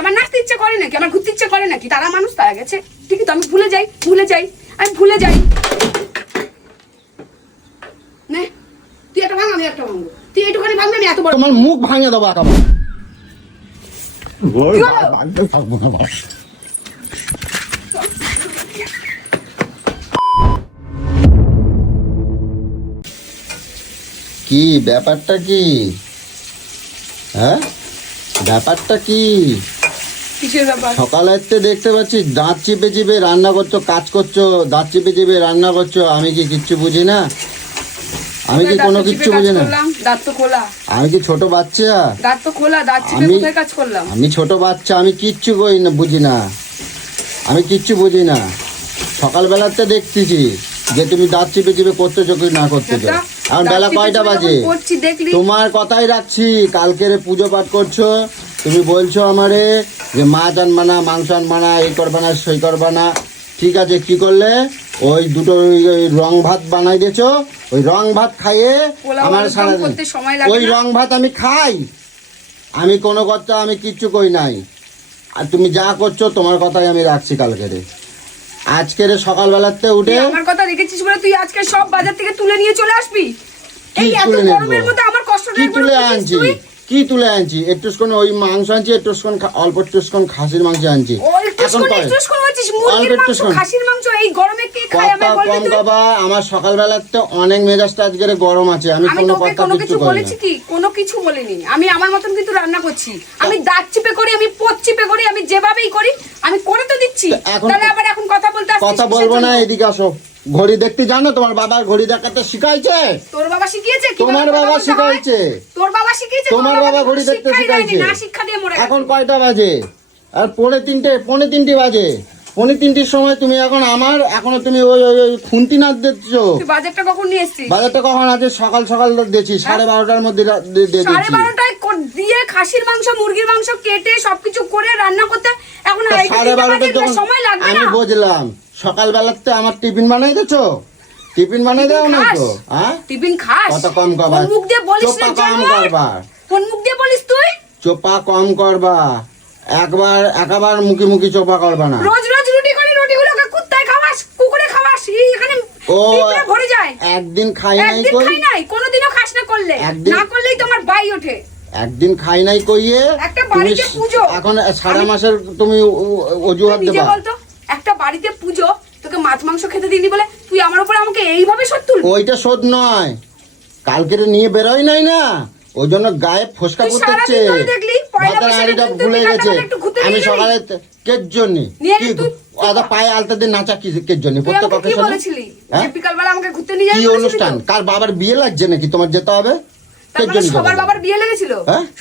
আমার নাচতে ইচ্ছে করে নাকি, আমার ঘুরতে ইচ্ছে করে নাকি? তারা মানুষ, তারা গেছে, ঠিকই তো। আমি ভুলে যাই, আমি ভুলে যাই। নে তুই একটা ভাঙ, আমি একটা ভাঙবো। তুই একটুখানি ভাঙবি, আমি এত বড় তোমার মুখ ভাঙে দেবো একেবারে। কি ব্যাপারটা কি? হ্যাঁ, ব্যাপারটা কি? কিসের ব্যাপার? সকালে দেখতে পাচ্ছি দাঁত চিপে চিপে রান্না করছো, কাজ করছো, দাঁত চিপে চিপে রান্না করছো। আমি কি কিচ্ছু বুঝি না? আমি কি কোনো কিচ্ছু বুঝি না? দাঁত তো খোলা। আমি কি ছোট বাচ্চা? দাঁত তো খোলা, দাঁত চিপে কোথায় কাজ করলাম? আমি ছোট বাচ্চা, আমি কিচ্ছু করি না, বুঝি না। আমি কিচ্ছু বুঝি না। সকালবেলাতে দেখতেছি যে তুমি দাঁত চিপে চিপে করতেছো কি না করতেছো। এখন বেলা কয়টা বাজে? তোমার কথাই রাখছি। কালকের পুজো পাঠ করছো, তুমি বলছো আমারে যে মাছ আনবা না, মাংস আনবা না, এই করবা না, সেই করবা না। ঠিক আছে, কি করলে? ওই দুটো রং ভাত বানাই দিয়েছো। ওই রং ভাত খাইয়ে আমার সারাদিন ওই রং ভাত আমি খাই। আমি কোনো কথা আমি কিচ্ছু কই নাই। আর তুমি যা করছো তোমার কথাই আমি রাখছি। কালকেরে আজকের সকালবেলাতে উঠে আমার কথা রেখেছিস বলে তুই আজকে সব বাজার থেকে তুলে নিয়ে চলে আসবি? এই এত গরমের মধ্যে আমার কষ্টটা কি তুলে আনছি? কি তুলে আনছি? একটুক্ষণ ওই মাংস আনছি, একটুক্ষণ অল্প একটুক্ষণ খাসির মাংস আনছি। কম বাবা, আমার সকালবেলাতে অনেক মেজাজটা আজকের গরম আছে। আমি কোনো কিছু বলেছি কি? কোনো কিছু বলিনি। আমি আমার মতন কিন্তু রান্না করছি। আমি দাঁত চিপে করি, আমি পোত চিপে করি, আমি যেভাবেই করি আমি করে তো দিচ্ছি। তাহলে আবার এখন কথা বলতে আসছিস? কথা বলবো না, এদিকে আসো। ঘড়ি দেখতে জানো? তোমার বাবার ঘড়ি দেখাতে শিখাইছে? তোর বাবা শিখিয়েছে? তোমার বাবা শিখাইছে? তোর বাবা শিখিয়েছে? তোমার বাবা ঘড়ি দেখতে শিখাইছে? না, শিক্ষা দিয়ে মরে গেছে। এখন কয়টা বাজে? আর পৌনে তিনটে বাজে। পৌনে তিনটের সময় তুমি এখনো তুমি ওই খুন্তি না দিচ্ছ। বাজারটা কখন নিয়ে এসেছিস? বাজারটা কখন আছে? সকাল দিয়েছি, 12:30টার মধ্যে দিয়েছি। 12:30টায় দিয়ে খাসির মাংস, মুরগির মাংস কেটে সবকিছু করে রান্না করতে এখন 12:30 সময় লাগবে না? আমি বুঝলাম। সকালবেলাতে আমার টিফিন বানাই দিয়েছো? টিফিন বানাই দাও না তো? হ্যাঁ, টিফিন খাস? কত কম করবা? মুখ দিয়ে বলিস না, কম করবা। কোন মুখ দিয়ে বলিস তুই? চোপা কম করবা। একবার মুখি চোপা করবা না। রোজ রুটি করে, রুটিগুলোকে কুত্তায় খাওয়াস, কুকুরে খাওয়াস, এখানে পিঁপড়ে ভরে যায়। একদিন খাই নাই, কোনোদিনও খাস না। করলে না করলেই তোমার বাই ওঠে। একদিন খাই নাই কইয়ে একটা বাড়িতে পুজো, এখন সারা মাসের তুমি অজুহাত দেবা? বলতো একটা বাড়িতে পুজো, তোকে মাছ মাংস খেতে দিইনি বলে তুই আমার উপরে আমাকে এইভাবে শোধ তুলবি? ওইটা শোধ নয়, কালকের নিয়ে বেরোই নাই না, ওই জন্য গায়ে ফসকা পড়তেছে। ভুলে গেছে। আমি সকালে কের জন্য পায়ে আলতা দিয়ে নাচা কিসের জন্য? কি অনুষ্ঠান? কার বাবার বিয়ে লাগছে নাকি তোমার যেতে হবে? সবার বাবার বিয়ে লেগেছিল?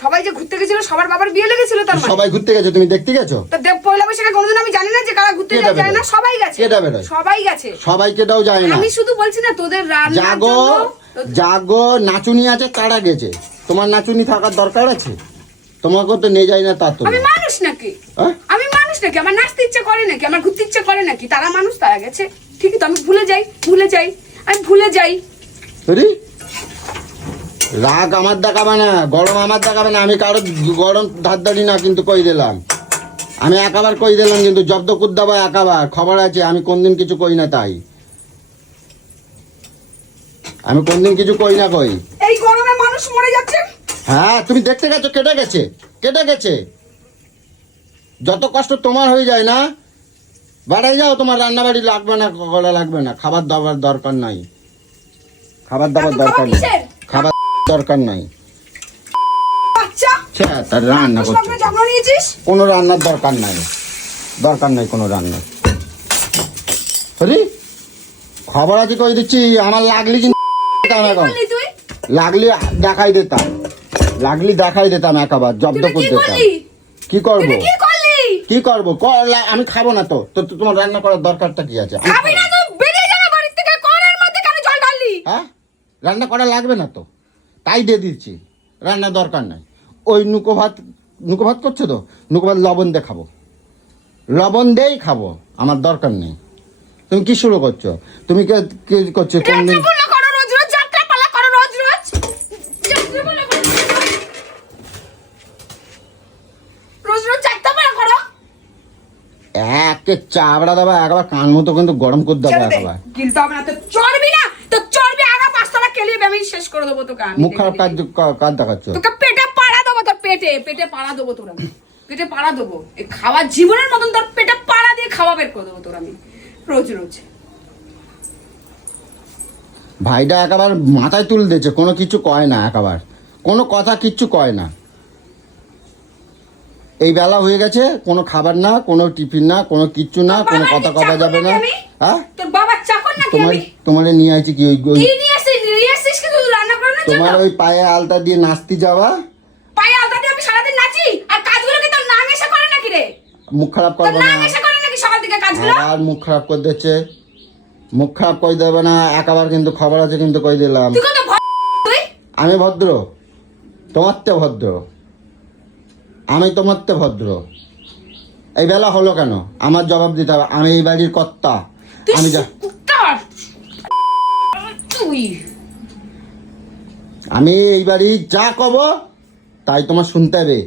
সবাই যে ঘুরতে গেছিল সবার বাবার বিয়ে লেগেছিল? তার মানে সবাই ঘুরতে গেছে, তুমি দেখতে গেছো? পয়লা বৈশাখে কোনদিন আমি জানি না যে কারা ঘুরতে যায় না। সবাই গেছে, সবাই গেছে, সবাইকে দাও যায় না। আমি শুধু বলছি না তোদের জাগো নাচুনি আছে তারা গেছে। তোমার নাচুনি থাকার দরকার আছে? তোমাকে তো নিয়ে যায় না তা তো? আমি মানুষ নাকি? আমার নাচতে ইচ্ছে করে নাকি, আমার ঘুরতে ইচ্ছে করে নাকি? তারা মানুষ, তারা গেছে, ঠিকই তো। আমি ভুলে যাই, আমি ভুলে যাই। রাগ আমার দেখাবে না, গরম আমার দেখাবে না। আমি কারো গরম ধারদারি না, কিন্তু কই দিলাম। আমি একাবার কই দিলাম, কিন্তু জব্দ কুদ্দাবা একাবার খবর আছে। আমি কোনদিন কিছু কই না, তাই আমি কোনদিন কিছু কই না। কই এই গরমে মানুষ মরে যাচ্ছে। হ্যাঁ, তুমি দেখতে গেছো? কেটে গেছে। যত কষ্ট তোমার হয়ে যায় না, বাড়াই যাও। তোমার রান্না বাড়ি লাগবে না, কলা লাগবে না, খাবার দাবার দরকার নাই, খাবার দাবার দরকার নাই, খাবার দরকার নাই। তার রান্না করতে কোনো রান্নার দরকার নাই, কোনো রান্নার। খবর আছে কই দিচ্ছি। আমার লাগলি কিন্তু দেখাই দিতাম একেবারে জব্দ করে দিতাম। কি করবো? আমি খাবো না তো। তোমার রান্না করার দরকারটা কি আছে? হ্যাঁ, রান্না করা লাগবে না তো, তাই দিয়ে দিচ্ছি। রান্নার দরকার নাই। ওই নুকো ভাত করছো তো, নুকো ভাত লবণ দিয়ে খাবো, লবণ দিয়েই খাবো, আমার দরকার নেই। তুমি কি শুরু করছো? তুমি কি করছো? কোনদিন একে চাবড়া দেবা, একবার কান মতো কিন্তু গরম করে দেবো একবার। গিলতে হবে না তো, চর্বি না তো চর্বি, আগা 5 তলা কেলিয়ে আমি শেষ করে দেবো তোকে। আমি মুখ খারাপ কাজ দেখাচ্ছ। তোকে পেটে পাড়া দেবো, তোর পেটে পাড়া দেবো তোর আমি, পেটে পাড়া দেবো। এই খাওয়া জীবনের মতন তোর পেটে পাড়া দিয়ে খাওয়া বের করে দেবো তোর আমি রোজ রোজ। ভাইটা একেবারে মাথায় তুলে দিয়েছে, কোনো কিছু কয় না, একেবারে কোনো কথা কিচ্ছু কয় না। এই বেলা হয়ে গেছে, কোনো খাবার না, কোনো টিফিন না, কোনো কিচ্ছু না, কোনো কথা কওয়া যাবে না। হ্যাঁ, তোর বাবা চাকর নাকি আমি? তোমারে নিয়ে আইছি কি? কি নিয়ে আসিস কি তুই রান্না করার জন্য? তোমার ওই পায়ে আলতা দিয়ে নাচতে যাওয়া। পায়ে আলতা দিয়ে আমি সারাদিন নাচি, আর কাজগুলো কি তোর নাম এসে করে নাকি রে? মুখ খারাপ তোর করবে না, নাম এসে করে নাকি সকাল থেকে কাজগুলো? আর মুখ খারাপ করে দিচ্ছে। মুখ খারাপ করে দেবে না একেবারে, কিন্তু খবর আছে কিন্তু কই দিলাম। তুই কত তুই? আমি ভদ্র, তোমার তে ভদ্র, আমি তোমার তে ভদ্র। এই বেলা হলো কেন আমার জবাব দিতে হবে, আমি এই বাড়ির কর্তা। আমি যা তুই আমি এই বাড়ি যা কব তাই তোমার শুনতে হবে।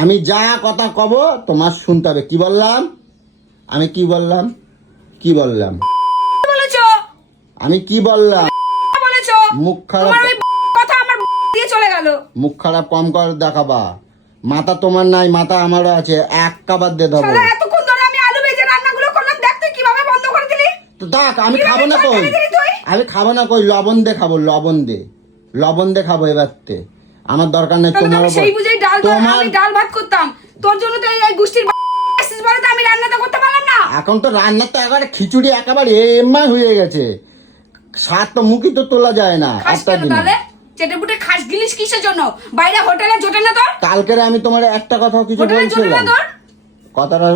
আমি যা কথা কব তোমার শুনতে হবে। কি বললাম আমি? কি বললাম? কি বললাম? বলেছো? আমি কি বললাম? বলেছো? মুখ খারাপ তোমার ওই কথা আমার দিয়ে চলে গেল। মুখ খারাপ কম কর দেখাবা। মাথা তোমার নাই, মাথা আমারও আছে। এক কাবার দিয়ে দেবো। শালা এতক্ষণ ধরে আমি আলু ভেজে রান্নাগুলো করলাম, দেখ তুই কিভাবে বন্ধ করে দিলি। তো দেখ, আমি খাবো না কই, আমি খাবো না কই, লবণ দে খাবো, লবণ দে খাবো এবারতে। আমার দরকার নেই তোমার উপর। সেই বুঝেই আমি ডাল ভাত করতাম তোর জন্য, তো এই গুষ্টির আসিস বলে তো আমি রান্নাটা করতে পারলাম না। এখন তো রান্না তো একেবারে খিচুড়ি একেবারে এমা হয়ে গেছে। স্বাদ তো মুখই তো তোলা যায় না একটা দিন। চেটে পুটে খাস গিলিস কিসের জন্য? বাইরে হোটেলে জোটে না তোর? কালকে আমি তোমার একটা কথা কিছু বলছিলাম, কথাটা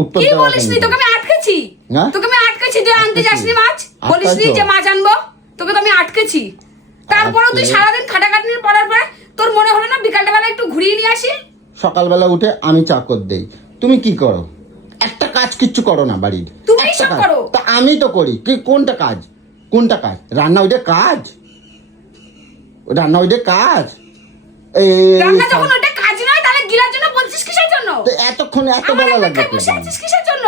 উত্তর কি দেওয়া বলিসনি? তোকে আমি আটকেছি, হ্যাঁ? তোকে আমি আটকেছি, তুই আনতে যাসনি মাছ, বলিসনি যে মাছ আনবো, তোকে তো আমি আটকেছি। তারপরেও তুই সারাদিন খাটাখাটনির পড়ার পরে তোর মনে হলো না বিকালটা বেলা একটু ঘুরিয়ে নিয়ে আসি? সকালবেলা উঠে আমি চাকর দেই, তুমি কি করো? একটা কাজ কিচ্ছু করো না বাড়ির। তুমি সব করো। তা আমি তো করি। কি কোনটা কাজ? কোনটা কাজ? রান্না ওইটা কাজ, রান্না ওইটা কাজ। এই রান্না যখন ওটা কাজ নয় তাহলে গিলার জন্য বলছিস কিসের জন্য? তো এতক্ষণ এত বেলা লাগবে বসে আছিস কিসের জন্য?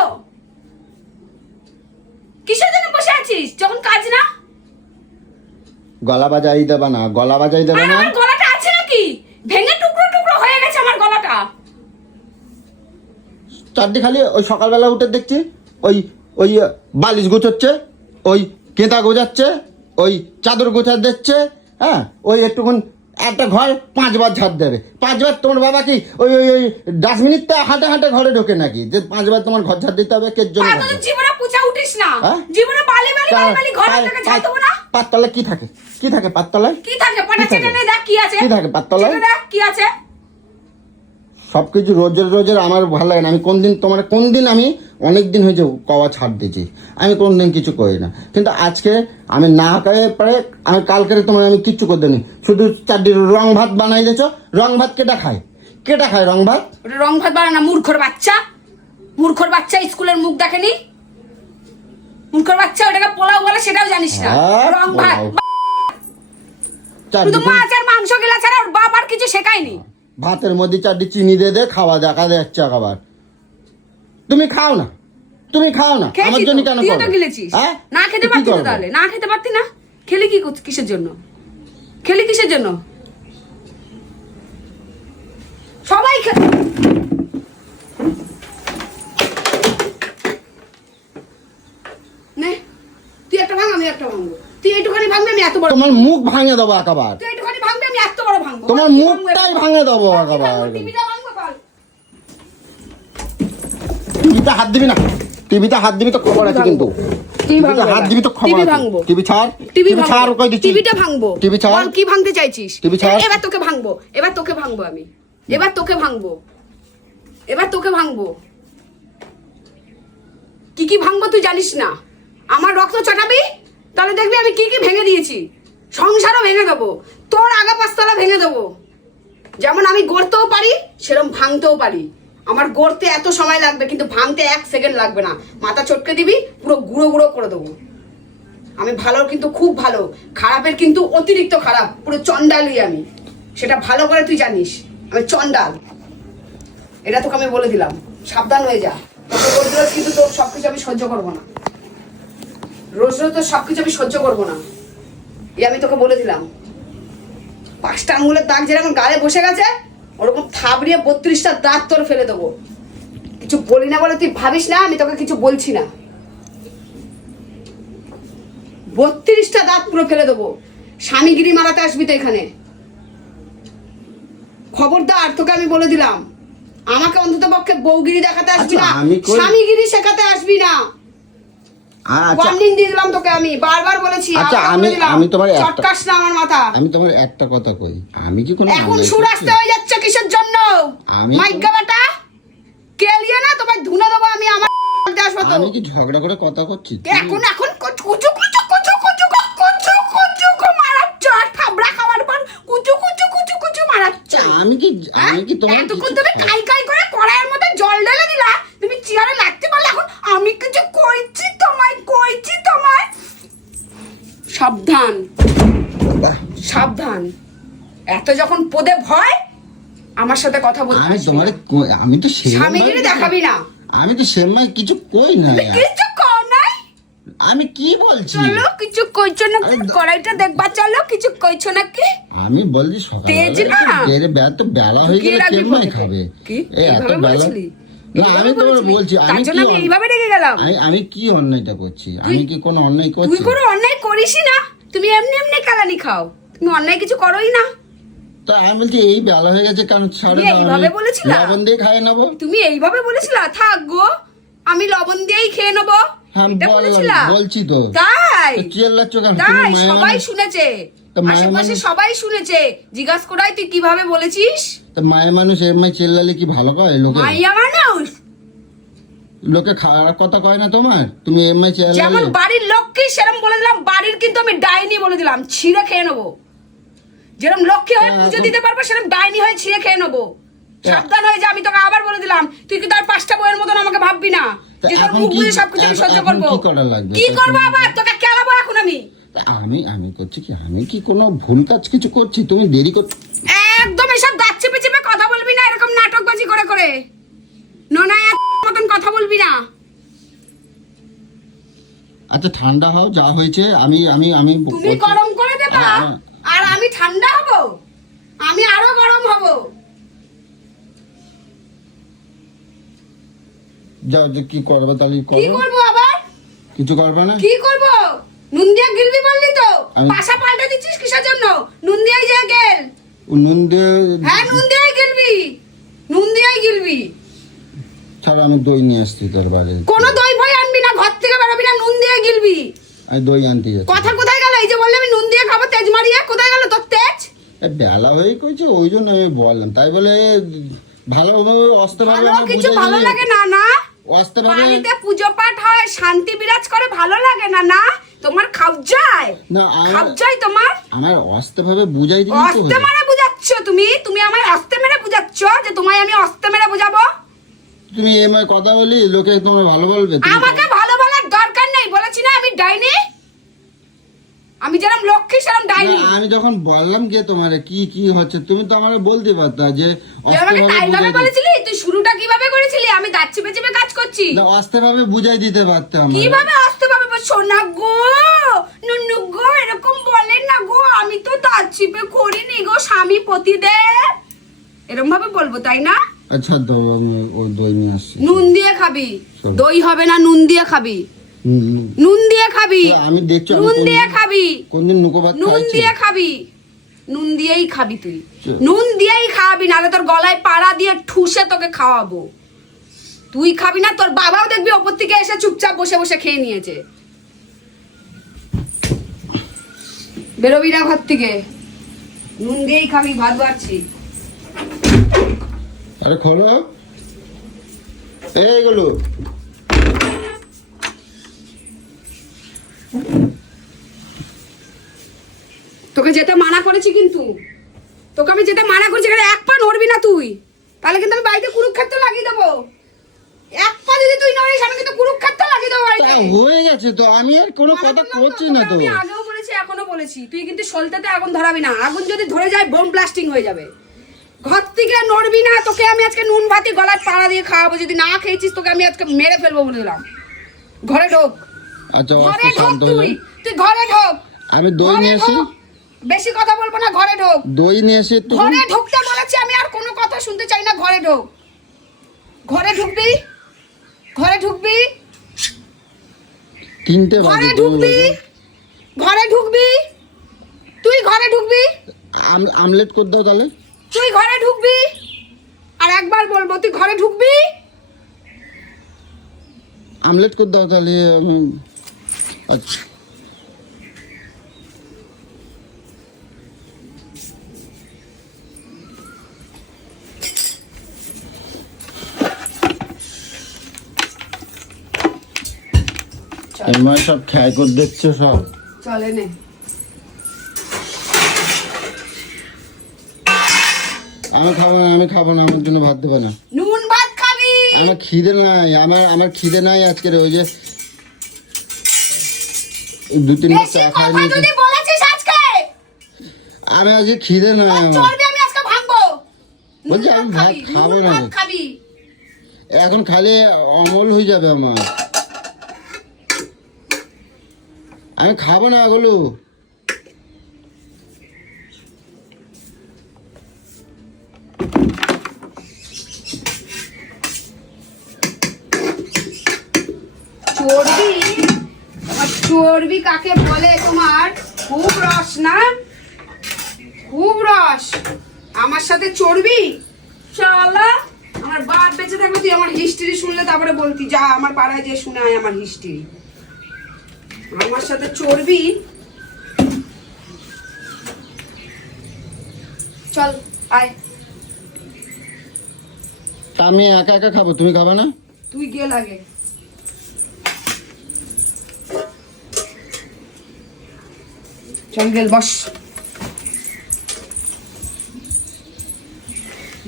কিসের জন্য বসে আছিস যখন কাজ না? গলা বাজাই দেবা না, গলা বাজাই দেবা না। আমার গলাটা আছে নাকি? ভেঙে টুকরো টুকরো হয়ে গেছে আমার গলাটা। চারটি খালি ওই সকালবেলা উঠে দেখছি ওই ওই বালিশ গোছাচ্ছে, ওই কেঁতা গোছাচ্ছে, ওই চাদর গোছা দিচ্ছে। হ্যাঁ, ওই একটুক্ষণ একটা ঘর 5 বার ঝাড় দেবে। 5 বার তোমার বাবা কি ওই ওই ওই ডাস্টবিনিতে হাঁটে হাঁটে ঘরে ঢোকে নাকি যে 5 বার তোমার ঘর ঝাড় দিতে হবে? কের জন্য? জীবনে পুছা উঠিস না, হ্যাঁ? জীবনে বালি বালি বালি বালি ঘর থেকে ঝাড় দেবো না। পাততলায় কি থাকে? কি থাকে পাততলায়? কি থাকে? পাটা চেটে নে দেখ কি আছে। কি থাকে পাততলায়? চেটে দেখ কি আছে। সবকিছু রোজের আমার ভালো লাগে না। আমি কোন দিন আমি অনেক দিন হয়েছে কওয়া ছাড় দিয়েছি, আমি কোনদিন কিছু করি না। কিন্তু আজকে আমি না করে পরে আমি কালকে তোমার আমি কিচ্ছু করতে নি, শুধু চারটি রং ভাত বানাই দিয়েছ। রং ভাত কেটা খায়? কেটা খায় রং ভাত? ওটা রং ভাত বানা না, মূর্খর বাচ্চা, মূর্খর বাচ্চা, স্কুলের মুখ দেখেনি, মূর্খর বাচ্চা। ওটাকে পোলাও বলে সেটাও জানিস না। রং ভাত শুধু মাছ আর মাংস গিলা ছাড়া ওর বাপ আর কিছু শেখায়নি। ভাতের মধ্যে চারটি চিনি দে খাওয়া দেখা যাচ্ছে খাবার। তুমি খাও না, তুমি খাও না, আমার জন্য কেন তুই তো গিলেছিস? না খেতে পারতি না তাহলে? না খেতে পারতি না? খেলি কি কিসের জন্য? খেলি কিসের জন্য? সবাই নে, তুই একটা ভাঙ আমি একটা ভাঙবো। তুই একটুখানি ভাঙবি আমি এত বড়। তোমার মুখ ভাঙে দেবো একেবারে। তুই একটুখানি ভাঙবি আমি এত বড় ভাঙবো। তোমার মুখটাই ভাঙে দেবো একেবারে। টিভিটা ভাঙবো বল। টিভিতে হাত দিবি না, টিভিতে হাত দিবি তো খবর আছে কিন্তু। টিভিতে হাত দিবি তো খবর আছে। টিভি ছাড়, টিভি ছাড় কই দিচ্ছি। টিভিটা ভাঙবো। টিভি ছাড়। বল কি ভাঙতে চাইছিস? টিভি ছাড়। এবার তোকে ভাঙবো, এবার তোকে ভাঙবো আমি, এবার তোকে ভাঙবো, এবার তোকে ভাঙবো। কি কি ভাঙবো তুই জানিস না? আমার রক্ত চটাবি তাহলে দেখবি আমি কি কি ভেঙে দিয়েছি। সংসারও ভেঙে দেবো, তোর আগা পাঁচতলা ভেঙে দেবো। যেমন আমি গড়তেও পারি সেরকম ভাঙতেও পারি। আমার গড়তে এত সময় লাগবে কিন্তু ভাঙতে 1 সেকেন্ড লাগবে না। মাথা চটকে দিবি, পুরো গুঁড়ো গুঁড়ো করে দেবো। আমি ভালোর কিন্তু খুব ভালো, খারাপের কিন্তু অতিরিক্ত খারাপ, পুরো চন্ডালই আমি। সেটা ভালো করে তুই জানিস, আমি চন্ডাল। এটা তোকে আমি বলে দিলাম, সাবধান হয়ে যা। রোজ রোজ কিন্তু তোর সবকিছু আমি সহ্য করবো না, রোজ রোজ তোর সবকিছু আমি সহ্য করবো না, এই আমি তোকে বলে দিলাম। 5টা আঙুলের দাগ যেরকম গালে বসে গেছে ওরকম থাবড়িয়ে 32টা দাঁত তোর ফেলে দেবো। কিছু বলি না বলে তুই ভাবিস না আমি তোকে কিছু বলছি না। 32টা দাঁত পুরো ফেলে দেবো। স্বামীগিরি মারাতে আসবি তো এখানে, খবরদার, তোকে আমি বলে দিলাম। আমাকে অন্তত পক্ষে বউগিরি দেখাতে আসবি না, স্বামীগিরি শেখাতে আসবি না। ওয়ার্নিং দিয়ে দিলাম তোকে, আমি বারবার বলেছি। আচ্ছা আমি তোমার চটকাস না আমার মাথা। আমি তোমার একটা কথা কই, আমি কি কোনো এখন সুর আসতে হয়ে যাচ্ছে কিসের জন্য? মাইকা বেটা কেলিয়ে না তোমায় ধুনে দেবো আমি। আমার আসবো তো, আমি কি ঝগড়া করে কথা করছি? এখন কুচু কুচু কুচু কুচু কুচু কুচু কুচু মারাচ্ছ, থাবড়া খাওয়ার পর কুচু কুচু কুচু কুচু মারাচ্ছ। আমি কি তোমার এতক্ষণ তুমি কাই কাই করে কড়াইয়ের মধ্যে জল ঢেলে দিলা, তুমি চেয়ারে লাগতে পারলে। এখন আমি কিছু কইছি তোমায়, সাবধান সাবধান। এত যখন পদে ভয় আমার সাথে কথা বলতে আমি তোমার আমি তো স্বামীগিরি দেখাবি না। আমি তো সেমাই কিছু কই না, কিছু কও নাই। আমি কি বলছি? চলো কিছু কইছো না, কড়াইটা দেখবা, চলো কিছু কইছো না কি? আমি বলছি সকালে তো বেলা হয়ে গেলে কেমন খাবে? এই এত বেলা না, আমি তোমার বলছি আমি এইভাবে রেগে গেলাম। আমি কি অন্যায়টা করছি? আমি কি কোনো অন্যায় করছি? তুই কোনো অন্যায় করিসই না, তুমি এমনি এমনি কালানি খাও, তুমি অন্যায় কিছু করোই না। তা আমি বলছি এই বেলা হয়ে গেছে, কারণ এইভাবে বলেছিলা লবণ দিয়ে খাই নেবো। তুমি এইভাবে বলেছিলা থাক গো আমি লবণ দিয়েই খেয়ে নেবো, বলছি তো। তাই চিল্লাচ্ছ কেন? তাই সবাই শুনেছে, আশেপাশে সবাই শুনেছে। জিজ্ঞাসা করাই তুই কিভাবে বলেছিস? তা মায়ের মানুষ এমনি চিল্লালে কি ভালো কয় লোকে? মাইয়া মানুষ লোকে খারাপ কথা কয় না তোমার? তুমি এমনি চিল্লালে যেমন বাড়ির লোককে সেরকম বলে দিলাম, বাড়ির কিন্তু আমি ডাইনি বলে দিলাম, ছিঁড়ে খেয়ে নেবো। যেরকম লক্ষ্মী হয়ে পুজো দিতে পারবো সেরকম ডাইনি হয়ে ছিঁড়ে খেয়ে নেবো। সাবধান হয়ে যা, আমি তোকে আবার বলে দিলাম। তুই কিন্তু আর 5টা বইয়ের মতন আমাকে ভাববি না যে তোর মুখ বুঝে সবকিছু আমি সহ্য করবো। কি করবো আবার? তোকে কেলাবো এখন আমি। আমি করছি কি? আমি কি কোনো ভুল কাজ কিছু করছি? তুমি দেরি কর। একদম এসব দাঁত চেপে চেপে কথা বলবি না, এরকম নাটকবাজি করে করে নোনা মতন কথা বলবি না। আচ্ছা ঠান্ডা হও, যা হয়েছে। আমি তুমি গরম করে দেবা আর আমি ঠান্ডা হব, আমি আরো গরম হব। যাও, যে কি করবে তাহলে কি করবো আবার? কিছু করবে না? কি করব? নুন দিয়ে গিলবি বললি তো, পাশা পাল্টে দিচ্ছিস কিসের জন্য? নুন দিয়েই যা গেল। নুন দিয়ে? হ্যাঁ নুন দিয়েই গিলবি, নুন দিয়েই গিলবি। ছাড়া আমি দই নিয়ে আসছি তোর বাড়ি। কোনো দই ভয় আনবি না, ঘর থেকে বেরোবি না, নুন দিয়ে গিলবি। আমি দই আনতে যাচ্ছি। কথা কোথায় গেল? এই যে বললে আমি নুন দিয়ে খাবো তেজ মারিয়ে, কোথায় গেল তোর তেজ? বেলা হয়ে কইছে ওই জন্য আমি বললাম, তাই বলে ভালোভাবে অস্তে ভালো কিছু ভালো লাগে না না? বাড়িতে পুজো পাঠ হয়, শান্তি বিরাজ করে, ভালো লাগে না না? তোমার খাবজায় না, খাবজায় তোমার। আমার অস্তে ভাবে বুঝাই দিই তো। অস্তে মেরে বুঝাচ্ছ তুমি আমায় অস্তে মেরে বুঝাচ্ছ যে তোমায় আমি অস্তে মেরে বুঝাবো? তুমি এমআই কথা বলি লোকে তোমার ভালো বলবে? আমাকে ভালো বলার দরকার নেই, বলেছি না আমি ডাইনি। আমি যেরকম লক্ষ্মী সেরকম ডাইনি। আমি যখন বললাম যে তোমার কি কি হচ্ছে, তুমি তো আমাকে বলতে পারতা যে আমাকে তাইভাবে বলেছিলি। তুই শুরুটা কিভাবে করেছিলি? আমি দাঁত চেপে চেপে কাজ করছি। না, আস্তে ভাবে বুঝাই দিতে পারতাম। কিভাবে আস্তে ভাবে? সোনা গো, নুনু গো, এরকম বলেন না গো, আমি তো দাঁত চেপে করিনি গো, স্বামী পতিদেব, এরকম ভাবে বলবো তাই না? আচ্ছা ওই দই নিয়ে আসছি। নুন দিয়ে খাবি? দই হবে না, নুন দিয়ে খাবি। নুন দিয়ে খাবি? আমি দেখছি নুন দিয়ে খাবি। কোনদিন নুকো ভাত নুন দিয়ে খাবি, নুন দিয়েই খাবি তুই, নুন দিয়েই খাওয়াবি, নাহলে তোর গলায় পাড়া দিয়ে ঠুসে তোকে খাওয়াবো। তুই খাবি না, তোর বাবাও দেখবি ওপর থেকে এসে চুপচাপ বসে বসে খেয়ে নিয়েছে। বেরোবি না ঘর থেকে, নুন দিয়েই খাবি, ভাত বাড়ছি। আরে খোলো এইগুলো। তোকে যেতে মানা করেছি, কিন্তু তোকে আমি যেতে মানা করেছি, এক পা নড়বি না তুই, তাহলে কিন্তু আমি বাড়িতে কুরুক্ষেত্র লাগিয়ে দেবো। এক পা যদি তুই নড়িস আমি কিন্তু কুরুক্ষেত্র লাগিয়ে দেবো বাড়িতে। হয়ে গেছে তো, আমি আর কোনো কথা করছি না তো। আমি আগেও বলেছি এখনো বলেছি, তুই কিন্তু সলতেতে আগুন ধরাবি না, আগুন যদি ধরে যায় বোম ব্লাস্টিং হয়ে যাবে। ঘর থেকে নড়বি না, তোকে আমি আজকে নুন ভাতি গলায় পাড়া দিয়ে খাওয়াবো, যদি না খেয়েছিস তোকে আমি আজকে মেরে ফেলবো বলে দিলাম। ঘরে ঢোক, আচ্ছা ঘরে আস্তে ঢোক, শান্ত হয়ে তুই যাও। তুই ঘরে ঢোক। আমি দই ঘরে নিয়ে আসি, ঢোক। বেশি কথা বলবো না, ঘরে ঢোক। দই নিয়ে আসি একটু। ঘরে ঢুকতে বলেছি আমি, আর কোনো কথা শুনতে চাই না, ঘরে ঢোক। ঘরে ঢুকবি, ঘরে ঢুকবি, 3টে ঘরে বাজে। ঢুকবি, ঘরে ঢুকবি, তুই ঘরে ঢুকবি, আমলেট করে দাও তাহলে। তুই ঘরে ঢুকবি, আর একবার বলবো তুই ঘরে ঢুকবি। আমলেট করে দাও তাহলে। আচ্ছা এমন সব খেয়াল করে দেখছো সব। চলে নে। আমি খাবো না, আমি খাবো না, আমার জন্য ভাত দেবো না। নুন ভাত খাবি? আমার খিদে নাই, আমার খিদে নাই আজকের। ওই যে 2-3 বেশি চা খাই কথা যদি বলেছিস আজকে, আমি আজকে খিদে নাই তোর আমার। চর্বি আমি আজকে ভাঙবো। নুন বলছি আমি ভাত খাবি, খাবো নুন না। ভাত খাবি। এখন খালি অমল হয়ে যাবে আমার। আমি খাবো না এগুলো। চর্বি, আমার চর্বি কাকে বলে তোমার? খুব রস না, খুব রস। আমার সাথে চর্বি? শালা, আমার বাপ বেঁচে থাকলে তুই আমার হিস্ট্রি শুনলে তারপরে বলতি যা আমার পাড়ায় যে শুনে আয় আমার হিস্ট্রি। আমার সাথে চর্বি? চল আয়। আমি একা একা খাবো, তুমি খাবে না? তুই গেল আগে। চল গেল, বস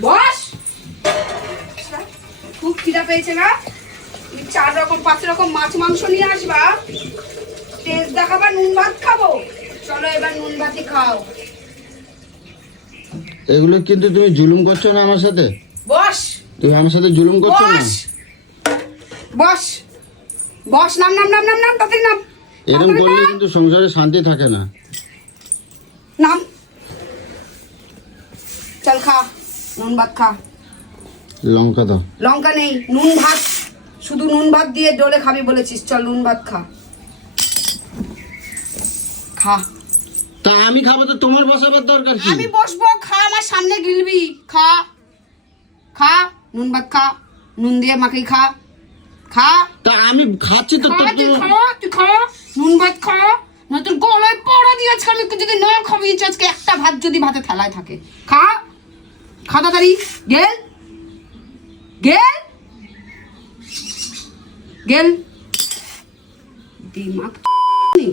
বস। খুব খিদা পেয়েছে না? তুমি 4 রকম 5 রকম মাছ মাংস নিয়ে আসবা, টেস্ট দেখাবা, নুন ভাত খাবো। চলো এবার নুন ভাতই খাও। এগুলো কিন্তু তুমি জুলুম করছো না আমার সাথে? বস তুমি আমার সাথে জুলুম করছো না? বস বস বস, নাম নাম নাম নাম নাম, তাড়াতাড়ি নাম। এরকম তাড়াতাড়ি করলে নাম। কিন্তু সংসারে শান্তি থাকে না। নাম। চল খা, নুন ভাত খা। লঙ্কা দাও। লঙ্কা নেই, নুন ভাত, শুধু নুন ভাত দিয়ে ডলে খাবি বলেছিস। চল নুন ভাত খা, খা। তা আমি খাবো তো তোমার বসাবার দরকার কি? আমি বসবো, খা, আমার সামনে গিলবি। খা খা, নুন ভাত খা, নুন দিয়ে মাখিয়ে খা, খা। তা আমি খাচ্ছি তো। খা, তুই খা, তুই খা, নুন ভাত খা। না তোর গলায় পড়া দিয়ে আজকে আমি যদি না খাবিয়েছি আজকে একটা ভাত যদি ভাতে থালায় থাকে। খা, খা তাড়াতাড়ি। গেল গেল গেল। দিমাগ নেই।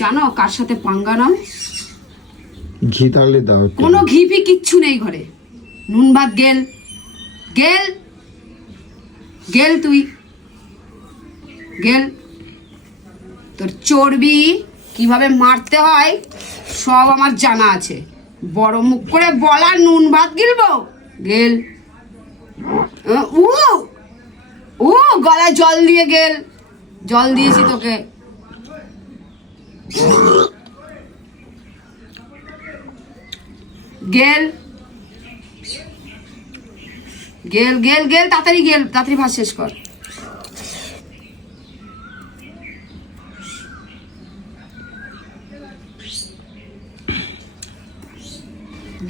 জানো কার সাথে পাঙ্গা নাও? ঘি তাহলে দাও একটু। কোনো ঘি ফি কিচ্ছু নেই ঘরে। নুন ভাত গেল গেল গেল, তুই গেল। তোর চর্বি কিভাবে মারতে হয় সব আমার জানা আছে। বড় মুখ করে বলা, নুন ভাত গিলবো? গেল। উ উ গলায় জল দিয়ে গেল। জল দিয়েছি তোকে। গেল গেল গেল গেল, তাড়াতাড়ি গেল, তাড়াতাড়ি ভাত শেষ কর।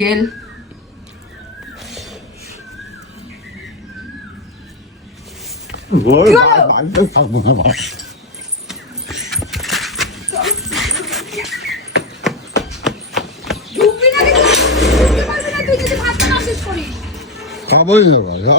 গেল। ওই কি হলো? বাড়িতে থাকবো না বাবা। ঢুকবি না কিন্তু, ঢুকতে পারবি না তুই যদি ভাতটা না শেষ করিস। খাবোই না বাবা।